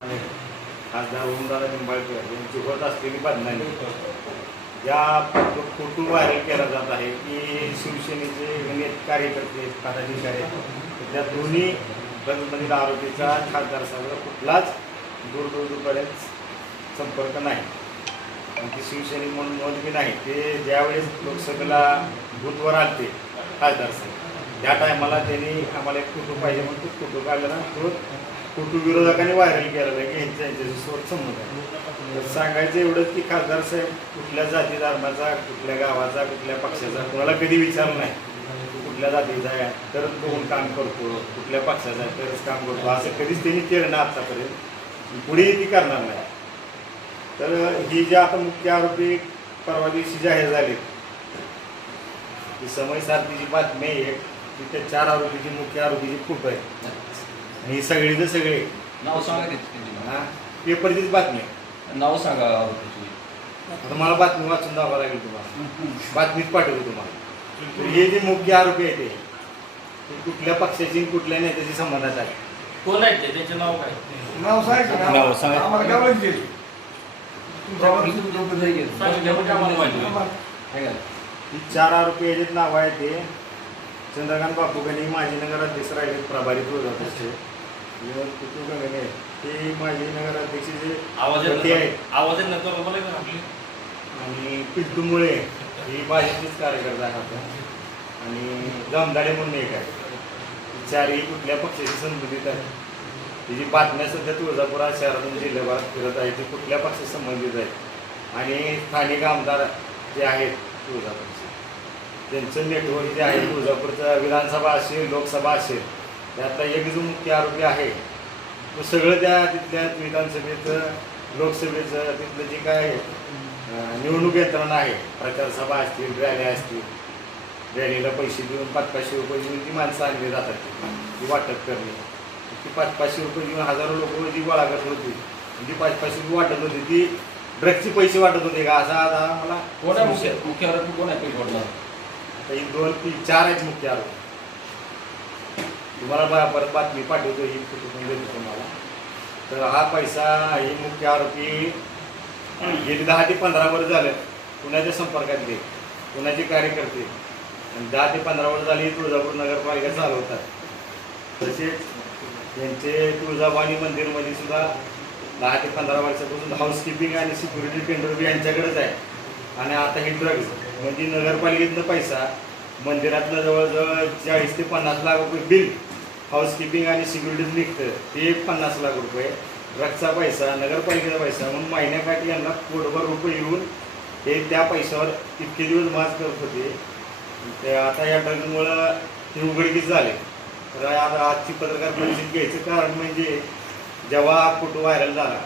खासदार ओमदादा निंबाळकर यांची होत असलेली बदनामी या फोटो व्हायरल केला जात आहे की शिवसेनेचे अनेक कार्यकर्ते पदाधिकारी आहेत. त्या दोन्ही बंदमधील आरोपीचा खासदार साहेब कुठलाच दूरदूरपर्यंत संपर्क नाही आणि ते शिवसैनिक म्हणून नोंद बी नाही ते ज्यावेळेस लोकसभेला बूथवर आलते खासदार साहेब त्या टायमाला त्यांनी आम्हाला एक फोटो पाहिजे म्हणून तो फोटो काढला ना तो फोटो विरोधकांनी व्हायरल केलेला आहे की यांच्या यांच्याशी सोबत संबंध आहे. तर सांगायचं एवढंच की खासदार साहेब कुठल्या जाती धर्माचा कुठल्या गावाचा कुठल्या पक्षाचा कोणाला कधी विचार नाही. कुठल्या जातीचा आहे तरच बघून काम करतो. कुठल्या पक्षाचा आहे तरच काम करतो. असं कधीच त्यांनी केलं ना आतापर्यंत. पुढेही ती करणार नाही. तर ही जी आता मुख्य आरोपी परवा दिवशी जाहीर झाले. ती समय सारखी जी बातमी आहे की त्या चार आरोपीची मुख्य आरोपीची खूप आहे. आणि ही सगळीचे सगळे. नाव सांगा त्याची नाव. हा, पेपरचीच बातमी. आहे नाव सांगा. आता मला बातमी वाचून दाखवा लागेल तुम्हाला. बातमीच पाठवतो तुम्हाला. तर हे जे मुख्य आरोपी आहे ते ते कुठल्या पक्षाची आणि कुठल्या नेत्याशी संबंधात आहे कोण आहे ते? त्याचे नाव काय? नाव सांगा नाव सांगा. आम्हाला काय माहिती. सांगितलं? ही चार आरोपी याच्यात नाव आहे ते. चंद्रकांत बापू गणे माजी नगराध्यक्ष राहिले प्रभारी तुळजापूरचे कुतू गणे ते माजी नगराध्यक्ष जे आवाज पती आहेत. आवाज येत नंतर आपली? आणि पिंटू मुळे ही भाजपचीच कार्यकर्ता आहे आता आणि जमदाडे म्हणून एक आहे. ही चारही कुठल्या पक्षाशी संबंधित आहे ही जी बातम्या सध्या तुळजापुरा शहरातून जिल्ह्याभरात फिरत आहे ते कुठल्या पक्षाशी संबंधित आहेत. आणि स्थानिक आमदार जे आहेत तुळजापूरचे त्यांचं नेटवर्क जे आहे तुळजापूरचं विधानसभा असेल लोकसभा असेल त्यातला एक जो मुख्य आरोपी आहे तो सगळं त्या तिथल्या विधानसभेचं लोकसभेचं तिथलं जे काय निवडणूक यंत्रणा आहे प्रचार सभा असतील रॅल्या असतील रॅलीला पैसे देऊन पाच पाचशे रुपये देऊन ती माणसं आणली जातात. ती वाटप करणे. ती पाच पाचशे रुपये देऊन हजारो लोक जी गोळा करत होती ती पाच पाचशे रुपये वाटत होती ती ड्रगचे पैसे वाटत होते का? असा आता मला कोण आहे मुख्य मुख्य आरोपी कोण आहे? पहिले वडिलांना? तर एक दोन तीन चार आहेत मुख्य आरोप. तुम्हाला बा- परत बातमी पाठवतो ही फोटो देतो तुम्हाला. तर हा पैसा ही मुख्य आरोपी गेली दहा ते पंधरा वर्ष झालं पुण्याच्या संपर्कातले पुण्याचे कार्यकर्ते. आणि दहा ते पंधरा वर्ष झाली तुळजापूर नगरपालिका चालवतात. तसेच त्यांचे तुळजाभवानी मंदिरमध्ये सुद्धा दहा ते पंधरा वर्षापासून हाऊसकीपिंग आणि सिक्युरिटी टेंडर बी यांच्याकडेच आहे. आणि आता हे ड्रग्ज म्हणजे नगरपालिकेतनं पैसा मंदिरातलं जवळजवळ चाळीस ते पन्नास लाख रुपये बिल हाऊसकीपिंग आणि सिक्युरिटीज निघतं. ते एक पन्नास लाख रुपये. ट्रकचा पैसा नगरपालिकेचा पैसा म्हणून महिन्याकाठी यांना कोटभर रुपये येऊन हे त्या पैशावर इतके दिवस माज करत होते. ते आता या ड्रगमुळं ते उघडकीस झाले. तर आता आजची पत्रकार परिषद घ्यायचं कारण म्हणजे जेव्हा हा फोटो व्हायरल झाला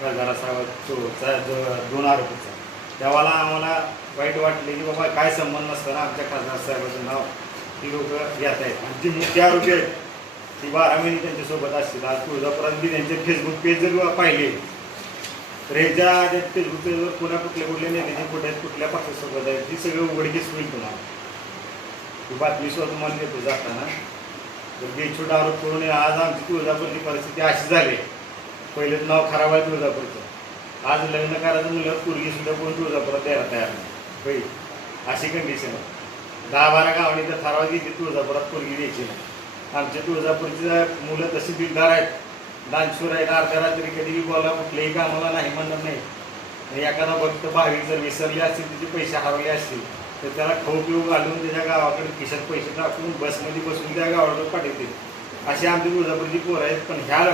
खासदारा साहेब जो दोन आरोपीचा तेव्हाला आम्हाला वाईट वाटले की बाबा काय संबंध नसताना आमच्या खासदार साहेबाचं नाव ती लोक घेत आहेत. आणि जी मुख्य आरोपी आहेत ती बारा महिने त्यांच्यासोबत असतील. आज तुळजापुरात मी त्यांचे फेसबुक पेज जर पाहिले तर ह्याच्या फेसबुक पेजवर पुन्हा कुठल्या कुठल्या नेत्याचे कुठे आहेत कुठल्या पक्षासोबत आहेत ती सगळं उघडकीच होईल तुम्हाला. ती बातमी सुद्धा तुम्हाला देतो जाताना. तर बेछूट आरोप करून आज आमची तुळजापूरची परिस्थिती अशी झाली. पहिलेच नाव खराब आहे तुळजापूरचं. आज लग्न करायचं मुलं पूर्वी सुद्धा कोण तुळजापुरात द्यायला तयार नाही. होईल. अशी कंडिशन आहे. दहा बारा गावांनी तर ठराव दिली तुळजापुरात पोरगी द्यायची नाही. आमच्या तुळजापूरची मुलं तशी दिलदार आहेत. दानशूर आहेत अर्ध्या रात्री कधी बोला कुठल्याही कामाला नाही म्हणत नाही. आणि एखादा भक्त भाविक जर विसरले असतील त्याचे पैसे हरवले असतील तर त्याला खाऊ पिऊ घालून त्याच्या गावाकडे खिशात पैसे टाकून बसमध्ये बसून त्या गावाकडे पाठवतील. अशी आमची तुळजापूरची पोरं आहेत पण ह्या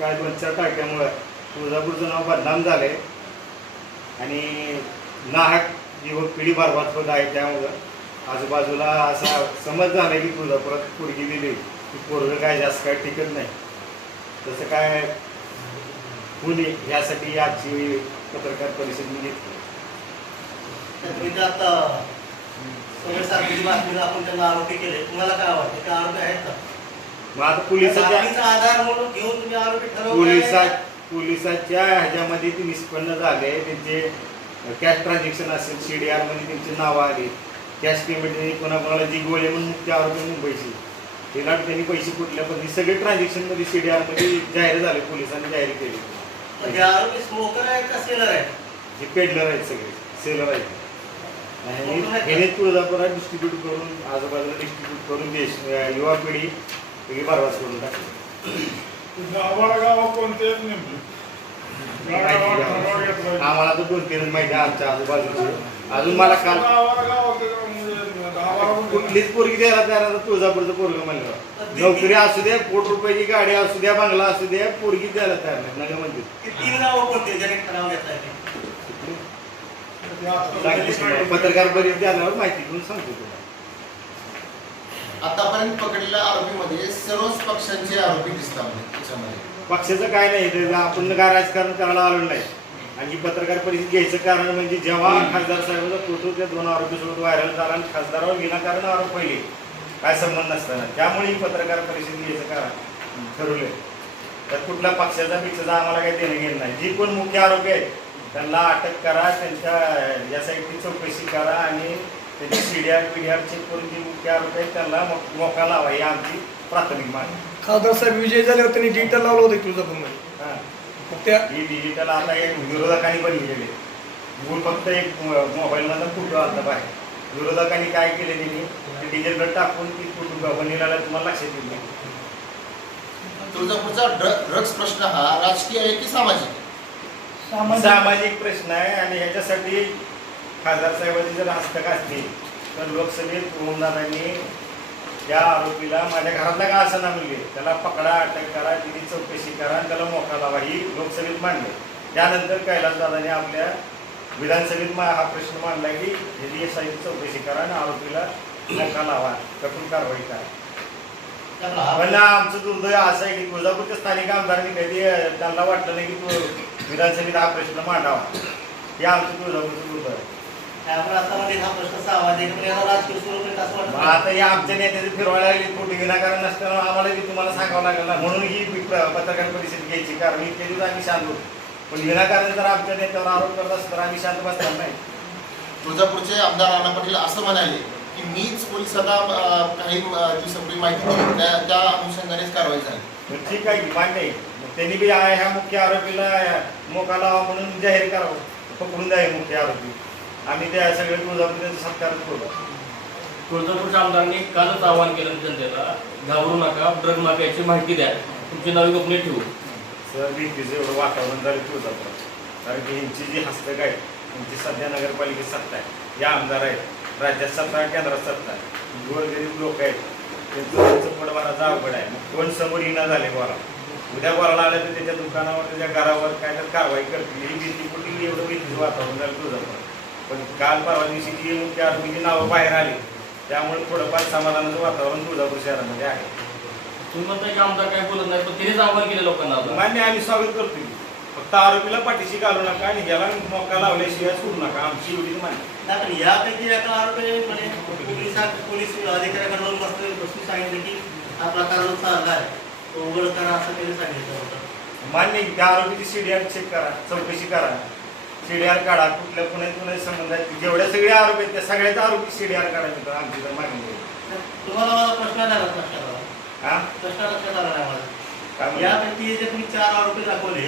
काय दोन चार टाक्यामुळं तुळजापूरचं नाव बदनाम झालं आहे आणि नाहक युवक पिढी बरबाद होत आहे त्यामुळं आजूबाजूला असा समज झाला की तुळजापुरात पोरगी दिली की पोरगं काय जास्त काय टिकत नाही. तसं काय होणे यासाठी आजची पत्रकार परिषद मी घेतली. आपण त्यांना आरोपी केले. तुम्हाला काय वाटतं? ते आरोपी आहेत का? मग आता पोलिसाच्या आधार म्हणून घेऊन तुम्ही आरोपी ठरवले. पोलिसात पोलिसाच्या ह्याच्यामध्ये ते निष्पन्न झाले. त्यांचे कॅश ट्रान्झॅक्शन असेल सी डी आरमध्ये त्यांची नावं आली कॅश पेमेंट कोणाकोणाला जी गोळे म्हणून मुख्य आरोपी मुंबईची ते लाट त्यांनी पैसे कुठल्या पण हे सगळे ट्रान्झॅक्शनमध्ये सीडीआरमध्ये जाहीर झाले पोलिसांनी जाहीर केले. पण हे आरोपी स्मोकर आहे का सेलर आहे हे पेडलर आहेत सगळे सेलर आहेत. आणि हे तुळजापुरात डिस्ट्रीब्यूट करून आजूबाजूला डिस्ट्रीब्यूट करून देश युवा पिढी सगळी बरबाद करून टाकली. गावाला गावा कोणते आहेत नेमके गावाला गावा घेतलं. आम्हाला तर दोन तीन माहिती आहे आमच्या आजूबाजूचे. अजून मला काल कुठलीच पोरगी द्यायला तयार आता तुळजापूरचं पोरग म्हणलं. नोकरी असू दे कोट रुपयाची गाडी असू द्या बंगला असू द्या पोरगी द्यायला तयार नाही नगर म्हणजे पत्रकार बरीच द्यायला माहिती घेऊन सांगतो तुला. आतापर्यंत पकडलेल्या आरोपीमध्ये सर्वच पक्षांचे आरोपी दिसतात त्याच्यामध्ये. पक्षाचं काय नाही आपण काय राजकारण करायला आलो नाही. आणि पत्रकार परिषद घ्यायचं कारण म्हणजे जेव्हा खासदार साहेबाचा फोटो त्या दोन आरोपीसोबत व्हायरल झाला आणि खासदारावर विनाकारण आरोप पहिले. काय संबंध नसताना. त्यामुळे ही पत्रकार परिषद घ्यायचं कारण ठरवले तर कुठल्या पक्षाचा पिक्षाचा आम्हाला काही देणं घेणं नाही. जी कोण मुख्य आरोपी आहेत त्यांना अटक करा त्यांच्या या साईडची चौकशी करा आणि त्यांची सीडीआर पीडीआर चेक करून जी मुख्य आरोपी आहेत त्यांना मोका लावा. ही आमची प्राथमिक मागणी. खासदार साहेब विजय झाल्यावर त्यांनी डिजिटल लावलं होतं तुळजापूरमध्ये हां. त्या ही डिजिटल आता एक विरोधकांनी बनवलेले मूळ फक्त एक मोबाईलमधला फोटो आलता बाहेर. विरोधकांनी काय केले त्यांनी? ते डिजिटल टाकून ती फोटो बनवलेला तुम्हाला लक्षात येईल. तुळजापूरचा ड्रग्स प्रश्न हा राजकीय आहे की सामाजिक आहे? सामाजिक. प्रश्न आहे आणि ह्याच्यासाठी खासदार साहेबांनी जर हस्तक असतील तर लोकसभेत ओमदादांनी त्या आरोपीला माझ्या घरातला का असं ना मुलगी त्याला पकडा अटक करा तिची चौकशी करा आणि त्याला मोका लावा ही लोकसभेत मांडले. त्यानंतर कैलासदादांनी आपल्या विधानसभेत मा- हा प्रश्न मांडला की ह्याची एस चौकशी करा आणि आरोपीला मोका लावा. कठोर कारवाई करा. म्हणलं आमचं दुर्दैव असं आहे की तुळजापूरच्या स्थानिक आमदारांनी कधी त्यांना वाटलं नाही की तू विधानसभेत हा प्रश्न मांडावा. हे आमचं तुळजापूरचं दुर्दैव आहे. हा प्रश्न आता हे आमच्या नेत्याचे फिरवायला लागली. खोटी विनाकारण नसताना आम्हाला बी तुम्हाला सांगावं लागेल ना. म्हणून ही पत्रकार परिषद घ्यायची. कारण इतके दिवस आम्ही शांत पण विनाकारण जर आमच्या नेत्यावर आरोप करत असतो तर आम्ही शांत बसणार नाही. तुळजापूरचे आमदार राणा पाटील असं म्हणाले की मीच पोलिसांना काही अं, दिवसापूर्वी माहिती दिली. त्या त्या अनुषंगानेच कारवाई झाली. ठीक आहे की मान्य आहे. मग त्यांनी बी ह्या मुख्य आरोपीला मोका लावा म्हणून जाहीर करावं. पकडून द्यावे मुख्य आरोपी. आम्ही त्या सगळे तुळजापूर सत्कार करू. तुळजापूरच्या आमदारांनी कालच आवाहन केलं जनतेला घाबरू नका ड्रग माफियाची माहिती द्या तुमची नावे गोपनीय ठेवू. सर भीतीचं एवढं वातावरण झालं तुळजापुरात कारण की यांची जी हस्तक आहे यांची सध्या नगरपालिकेत सत्ता आहे. या आमदार आहेत राज्यात सत्ता आहे केंद्रात सत्ता आहे. गोरगरीब लोक आहेत. त्यांचं त्यांचं पोटभराचा अवघड आहे. मग कोण समोर येणं झाले बोला उद्या बोलायला आलं तर त्याच्या दुकानावर त्याच्या घरावर काय तर कारवाई करतील. ही भीती कुठली? एवढं भीतीचं वातावरण झालं तुळजापुरात पण काल परवा दिवशी जी मुख्य आरोपीची नावं बाहेर आली. त्यामुळे थोडंफार समाधानाचं वातावरण तुळजापूर शहरामध्ये आहे. तुम्ही म्हणताय की आमदार काय बोलत नाही पण तिनेच आवाहन केलं लोकांना आता. मान्य आम्ही स्वागत करतो फक्त आरोपीला पाठीशी घालू नका आणि याला मोका लावल्याशिवाय सोडू नका आमची एवढी मान्य नाही, पण यापैकी एका आरोपी म्हणजे पोलिसात पोलीस अधिकाऱ्याकडे जाऊन बसले बसून सांगितलं की हा प्रकार चालला आहे. तो उघड करा असं त्यांनी सांगितलं होतं. मान्य आहे की त्या आरोपीची सीडीआर चेक करा चौकशी करा. सीडीआर काढा कुठल्या पुण्यात पुण्यात संबंध आहेत जेवढ्या सगळे आरोपी आहेत त्या सगळ्याचा आरोपी सीडीआर काढायचं तर आमची तर मागणी. तुम्हाला प्रश्न आला लक्षात आला. हा? प्रश्न लक्षात आला नाही मला? यापैकी जे तुम्ही चार आरोपी दाखवले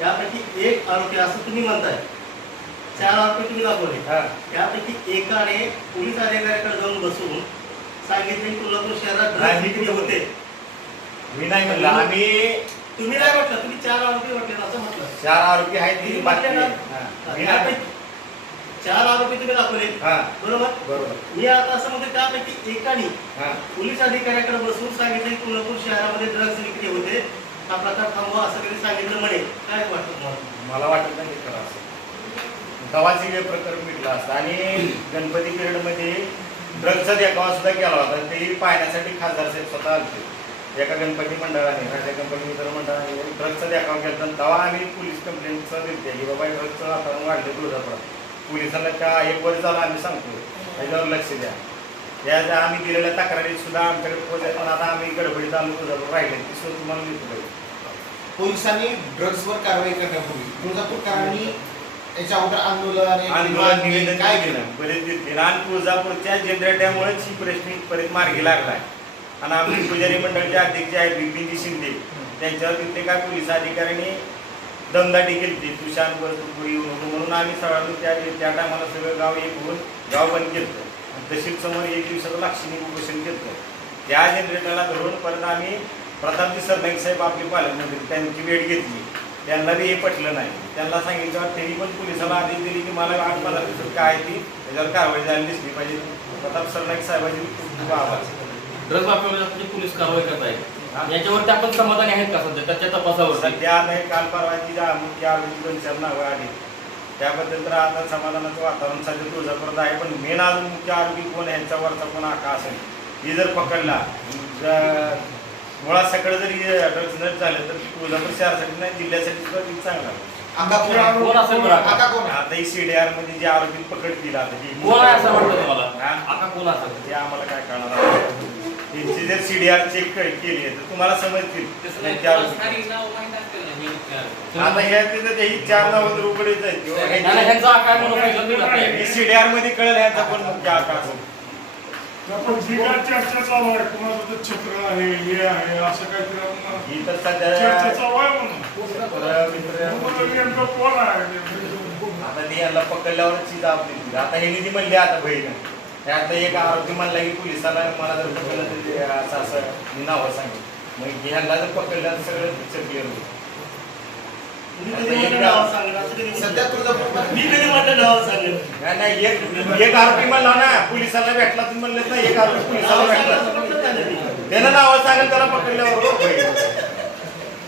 यापैकी एक आरोपी असं तुम्ही म्हणताय. चार आरोपी तुम्ही दाखवले. हा. यापैकी एकाने पोलीस अधिकाऱ्याकडे जाऊन बसून सांगितले की तुळजापूर शहरात होते. मी नाही म्हणलं. आम्ही तुम्ही नाही म्हटलं तुम्ही चार आरोपी म्हटले असं म्हटलं. चार आरोपी आहेत बातमी? हा. मी नाही यापैकी चार आरोपी तुम्ही दाखवले हा. बरोबर? बरोबर. मी आता असं म्हणतो त्यापैकी एकाने हा. पोलीस अधिकाऱ्याकडे बसून सांगितलं की तुळजापूर शहरामध्ये ड्रग्ज विक्री होते. हा प्रकार थांबवा असं कधी सांगितलं म्हणे. काय वाटतं तुम्हाला? मला वाटत नाही ते खरं असं. गव्हाचे हे प्रकरण मिटलं असतं आणि गणपती पिरियडमध्ये ड्रग्सचा देखावा सुद्धा केला होता. ते पाहण्यासाठी खासदार साहेब स्वतः आलते. एका गणपती मंडळाने राजा गणपती मित्र मंडळाने ड्रग्सचा देखावा केला. तेव्हा आम्ही पोलीस कंप्लेंटचं दिलते की बाबा ड्रग्सचं वातावरण वाढले तुळजापुरात पोलिसांना का एक वर झालं आम्ही सांगतो त्याच्यावर लक्ष द्या. या ज्या आम्ही दिलेल्या तक्रारीत सुद्धा आमच्याकडे पोहोचल्या पण आता आम्ही गडबडीत आलो तुळजापूर राहिले ती सुद्धा तुम्हाला मिळतो पाहिजे पोलिसांनी ड्रग्सवर कारवाई करण्यापूर्वी तुळजापूरकरांनी याच्यावर आंदोलन निवेदन काय केलं? बरेच दिसतील आणि तुळजापूरच्या जनरेट्यामुळेच ही प्रश्न इथपर्यंत मार्गी लागलाय. आणि आमचे पुजारी मंडळचे अध्यक्ष आहेत बिपिनजी शिंदे. त्यांच्यावर तिथले काय पोलीस अधिकाऱ्यांनी दमदाटी केली. होती तुषारवर शांत तू येऊ नको म्हणून आम्ही सगळ्यांनी त्या त्या टायमाला सगळं गाव एक होऊन गाव बंद केलं. आणि तशीच समोर एक दिवसाचं लाक्षणिक उपोषण केलं. त्या जनरेटरला धरून परत आम्ही प्रतापजी सरनाईक साहेब आपले पालकमंत्री त्यांची भेट घेतली. त्यांना बी हे पटलं नाही. त्यांना सांगितलं त्यांनी पण पोलिसाला आदेश दिली की मला आठ पंधरा दिवसात काय ती? त्याच्यावर कारवाई झाली दिसली पाहिजे. प्रताप सरनाईक साहेबांची खूप खूप आभार. ड्रग माफियावर जास्त पोलीस कारवाई करत आहेत. याच्यावरती आपण समाधानी आहेत का सध्या? त्याच्या तपासावर सध्या आता हे काल परवाची मुख्य आरोपी दोन चार नावं आली. त्याबद्दल तर आता समाधानाचं वातावरण सध्या तुळजापुरात आहे पण मेन अजून मुख्य आरोपी कोण आहे, यांच्यावरचा कोण आका असेल. हे जर पकडला मुळात सगळं जरी ड्रग्स नट झालं तर तुळजापूर शहरासाठी नाही जिल्ह्यासाठी सुद्धा ते चांगलं? आता ही सीडीआरमध्ये जे आरोपी पकडतील आता कोण आहे असं वाटतं तुम्हाला? हा? आता कोण असेल? ते आम्हाला काय कळणार त्यांची जर सीडीआर चेक केली तर तुम्हाला समजतील. आता तिथं चार नावं तर उघडीच आहेत. ही दाखवा. सीडीआरमध्ये कळेल ह्यांचा पण मुख्य आकार असेल पण जी काय चर्चा चालू आहे कुणाचं हे आहे असं काहीतरी आपण- ही तर चर्चा सध्या चालू आहे म्हणून. परं मित्र तुम्हाला नेमकं कोण आहे नेमकं? आता ती यांना पकडल्यावरच चीज आपली आता हे निधी म्हणली आता बहीण त्यात एक आरोपी म्हणला की पोलिसाला मला जर पकडलं तर ते असं असं मी नावं सांगेन. मग ह्यांना जर पकडलं तर सगळं पिक्चर क्लिअर होईल. म्हणलं सांगेल सध्या तुळजापूरमध्ये मी कधी म्हणलं नाव सांगेल नाही नाही एक एक आरोपी म्हणला ना पोलिसाला भेटला तुम्ही म्हणलेत ना एक आरोपी पोलिसाला भेटला. म्हटलं त्याने नावं सांगेल त्याला पकडल्यावर हो बहीण.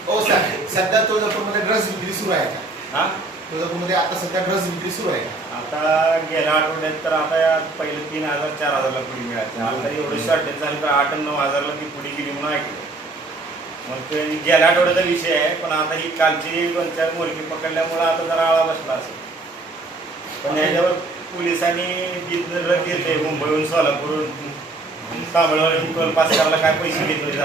हो सर सध्या तुळजापूरमध्ये ड्रग्स विक्री सुरू आहे का? हा? तुळजापूरमध्ये आता सध्या ड्रग्स विक्री सुरू आहे का? आता गेल्या आठवड्यात तर आता या पहिले तीन हजार चार हजारला पुडी मिळाली आता एवढी शॉर्टेज झाली तर आठ नऊ हजारला ती पुडी गेली म्हणून ऐकलं. मग ते गेल्या आठवड्याचा विषय आहे पण आता ही कालची दोन चार मोलकी पकडल्यामुळे आता जरा आळा बसला असेल. पण याच्यावर पोलिसांनी रग घेतले मुंबईहून सोलापूरहून तामिळनाडून टोल पास करायला काय पैसे घेतले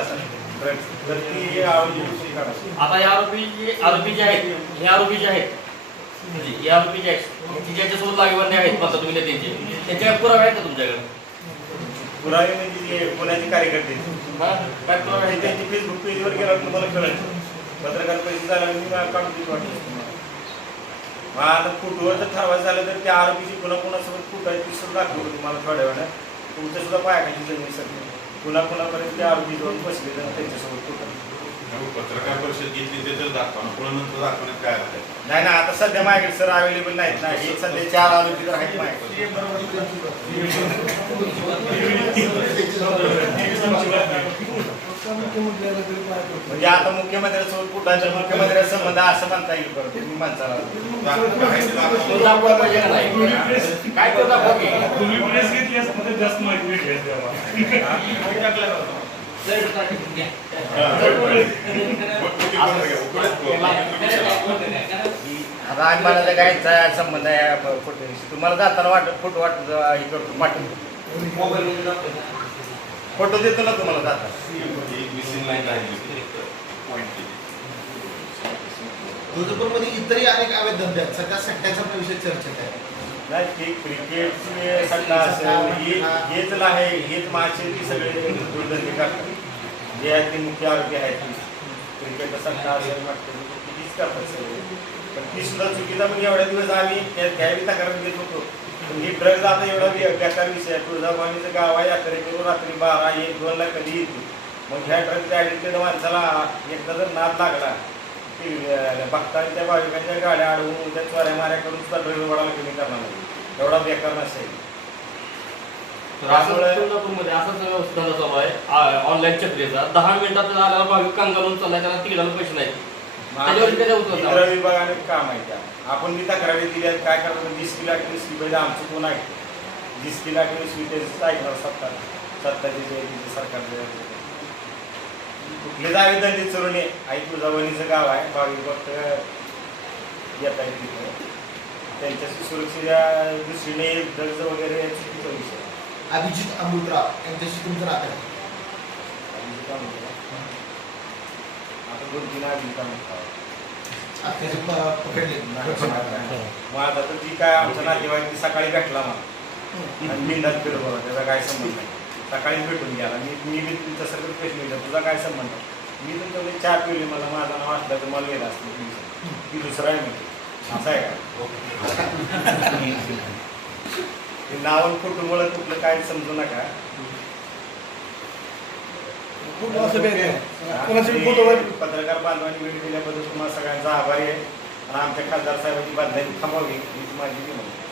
तर ती काढायची आता या आरोपी जे आरोपी जे आहेत हे आरोपी जे आहेत म्हणजे हे आरोपी जे आहेत ज्यांच्यासोबत लागेबंदी आहेत म्हणता तुम्ही त्यांचे त्यांचे. काय पुरावे आहेत का तुमच्याकडे? पुरावे म्हणजे जे पुण्याचे कार्यकर्ते. हा? काय पुरावे आहेत? का? त्यांची फेसबुक पेजवर तुम्हाला कळेल. पत्रकार पैसे झाल्यावर मी मला काढून देतो वाटलं तुम्हाला. मग आता फोटोवर जर ठरवायचं झालं तर त्या आरोपीची पुन्हा कोणासोबत फोटो आहे ती सुद्धा दाखवतो तुम्हाला थोड्या वेळानं. तुमच्या सुद्धा पायाखाली जमीन सगळी पुन्हा कुणापर्यंत त्या आरोपी जाऊन बसले तर त्यांच्यासोबत फोटो पत्रकार परिषद घेतली ते तर दाखवा पुढे नंतर दाखवण्यात काय अर्थ आहे? नाही ना आता सध्या माझ्याकडे सर अवेलेबल नाहीत ना हे सध्या चार आरोपी तर आहेत म्हणजे आता मुख्यमंत्र्यांसोबत कुठाच्या मुख्यमंत्र्यांचा संबंध असं म्हणता येईल बरं तुम्ही माणसाला. तो दाखवा नाही? काय तो दाखवा की? तुम्ही प्रेस घेतली असं तर जास्त माहिती भेटली असते आम्हाला. आता आम्ही मला गायचा संबंध आहे फोटो तुम्हाला जाताना वाटत फोटो वाटत हे करतो पाठवतो फोटो देतो ना तुम्हाला जाता एक तुळजापूरमध्ये इतरही अनेक अवैध धंदे आहेत. सध्या सट्ट्याचा पण विषय चर्चेत आहे. नाही ते क्रिकेट सट्टा असेल हेच आहे हेच सगळे दुर्धंदे करतात. जे आहेत ते मुख्य आरोपी आहेत. क्रिकेटचा सट्टा असेल करतात सगळे. पण ती सुद्धा चुकीचा मग म्हणजे एवढ्या दिवस आम्ही त्या तक्रार देत होतो. पण ही ड्रग्ज आता एवढा बेकार विषय आहे. तुळजाभवानीचं गाव आहे रात्री बारा एक दोनला कधी येते मग ह्या ड्रग्ज ॲडिक्टेड माणसाला एकदा जर नाद लागला त्या भाविकांच्या गाड्या अडवून त्या चोऱ्या माऱ्या करून सुद्धा कमी करणार नाही एवढा बेकार नसेल तर असं सोलापूरमध्ये असाच धंदा चालू आहे ऑनलाईन चक्रीचा दहा मिनिटात भाविक कांगालून त्याला पैसे नाही त्याच्यावर काय उचलता? केंद्र विभागाने काम आहे त्या आपण मी तक्रारी दिल्या काय करतो जिसकी लाटणी पाहिजे आमचं कोण आहे जिसकी लाटणी तेच ऐकणार सत्ता सत्ताची जे सरकारचे कुठले जावे चोरून ये आई तुळजाभवानीचं गाव आहे. भाविक भक्त येत आहे तिथे. त्यांच्या सुरक्षेच्या दृष्टीने ड्रग्ज वगैरे चुकीचा विषय आहे. अभिजित अमृतराव यांच्याशी तुमचं नातं आहे. काय म्हणतो? आता दोन तीन आधी काय म्हणतो आता त्याचे प- पकडले मग आता तर जी काय आमचा नातेवाईक ती सकाळी भेटला मला आणि फिरत होता त्याचा काय संबंध नाही. सकाळी भेटून गेला. मी मी बी तुमच्या सगळं प्रश्न विचार तुझा काय संबंध? मी तुमच्याकडे चहा पिवली मला माझं नाव असलं तर मला गेलं असलं की दुसरा आहे मी. असं आहे का? ते नावन फोटोमुळे कुठलं काय समजू नका. पत्रकार बांधवांनी वेळ दिल्याबद्दल तुम्हाला सगळ्यांचा आभारी आहे. आणि आमच्या खासदार साहेबांची बांधणी थांबवावी हीच माझी विनंती.